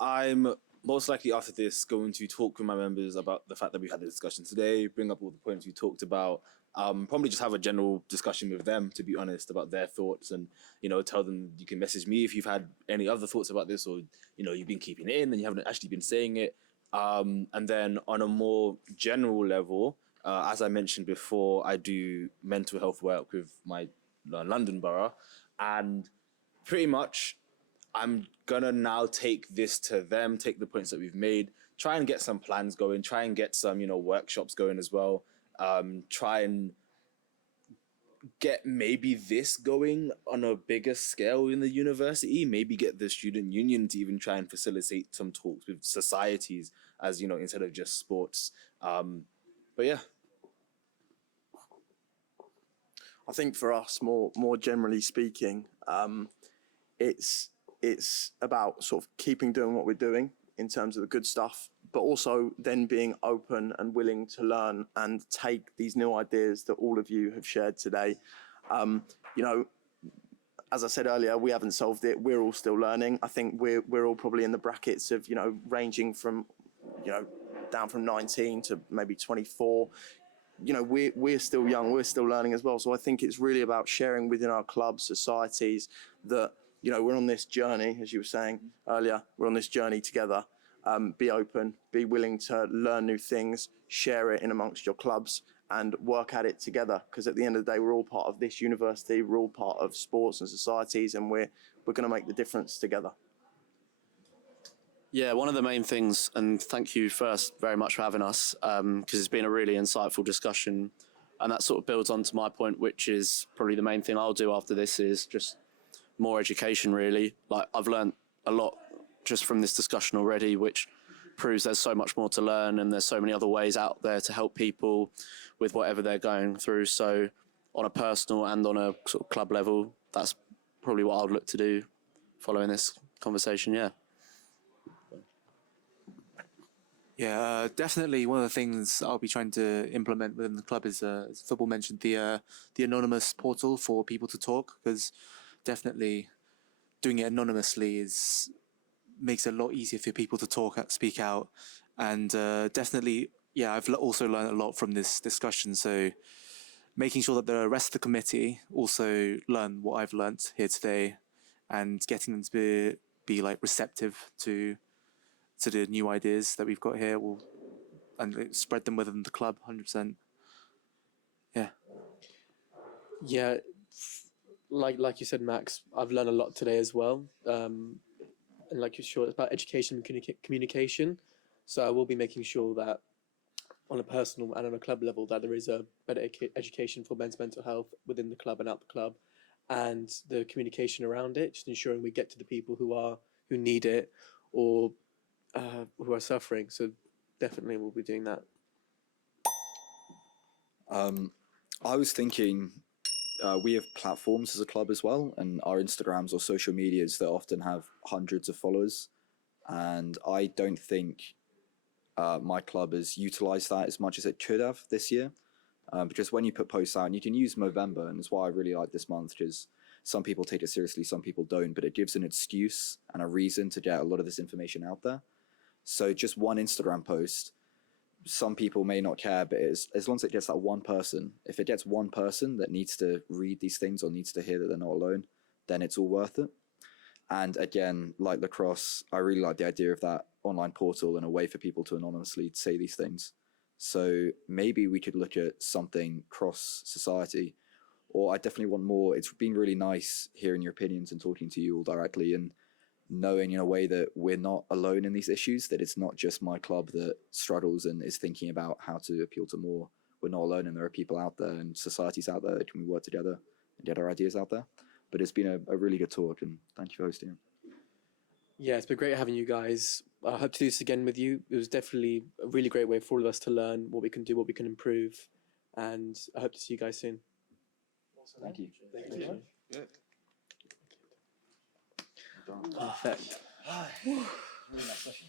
I'm most likely after this going to talk with my members about the fact that we had the discussion today, bring up all the points we talked about, probably just have a general discussion with them, to be honest, about their thoughts, and, you know, tell them you can message me if you've had any other thoughts about this, or, you know, you've been keeping it in and you haven't actually been saying it. And then on a more general level, as I mentioned before, I do mental health work with my London borough, and pretty much I'm gonna now take this to them, take the points that we've made, try and get some plans going, try and get some, you know, workshops going as well. Try and get maybe this going on a bigger scale in the university, maybe get the student union to even try and facilitate some talks with societies, as, you know, instead of just sports. But yeah. I think for us, more generally speaking, it's about sort of keeping doing what we're doing in terms of the good stuff, but also then being open and willing to learn and take these new ideas that all of you have shared today. You know, as I said earlier, we haven't solved it. We're all still learning. I think we're all probably in the brackets of, you know, ranging from, you know, down from 19 to maybe 24. You know, we're still young, we're still learning as well. So I think it's really about sharing within our clubs, societies, that, you know, we're on this journey, as you were saying earlier, we're on this journey together. Be open, be willing to learn new things, share it in amongst your clubs and work at it together. Because at the end of the day, we're all part of this university, we're all part of sports and societies, and we're going to make the difference together. Yeah, one of the main things, and thank you first very much for having us, because it's been a really insightful discussion, and that sort of builds on to my point, which is probably the main thing I'll do after this is just more education, really. Like, I've learned a lot just from this discussion already, which proves there's so much more to learn, and there's so many other ways out there to help people with whatever they're going through. So on a personal and on a sort of club level, that's probably what I would look to do following this conversation, yeah. Yeah, definitely. One of the things I'll be trying to implement within the club is, as football mentioned, the anonymous portal for people to talk, because definitely doing it anonymously makes it a lot easier for people to speak out, and definitely, yeah, I've also learned a lot from this discussion. So making sure that the rest of the committee also learn what I've learnt here today, and getting them to be like receptive to the new ideas that we've got here, and spread them within the club. 100%. Yeah. Yeah, like you said, Max, I've learned a lot today as well. And like you're sure, it's about education and communication. So I will be making sure that on a personal and on a club level that there is a better education for men's mental health within the club and out the club, and the communication around it, just ensuring we get to the people who need it or who are suffering. So definitely we'll be doing that. I was thinking we have platforms as a club as well, and our Instagrams or social medias that often have hundreds of followers, and I don't think my club has utilized that as much as it could have this year, because when you put posts out, and you can use Movember, and that's why I really like this month, because some people take it seriously, some people don't, but it gives an excuse and a reason to get a lot of this information out there. So just one Instagram post, some people may not care, but as long as it gets that one person, if it gets one person that needs to read these things or needs to hear that they're not alone, then it's all worth it. And again, like Lacrosse, I really like the idea of that online portal and a way for people to anonymously say these things. So maybe we could look at something cross society, or I definitely want more. It's been really nice hearing your opinions and talking to you all directly, and knowing in a way that we're not alone in these issues, that it's not just my club that struggles and is thinking about how to appeal to more. We're not alone, and there are people out there and societies out there that can we work together and get our ideas out there. But it's been a really good talk, and thank you for hosting. Yeah, it's been great having you guys. I hope to do this again with you. It was definitely a really great way for all of us to learn what we can do, what we can improve, and I hope to see you guys soon. Thank you. Thank you. Yeah. Perfect. Really nice session.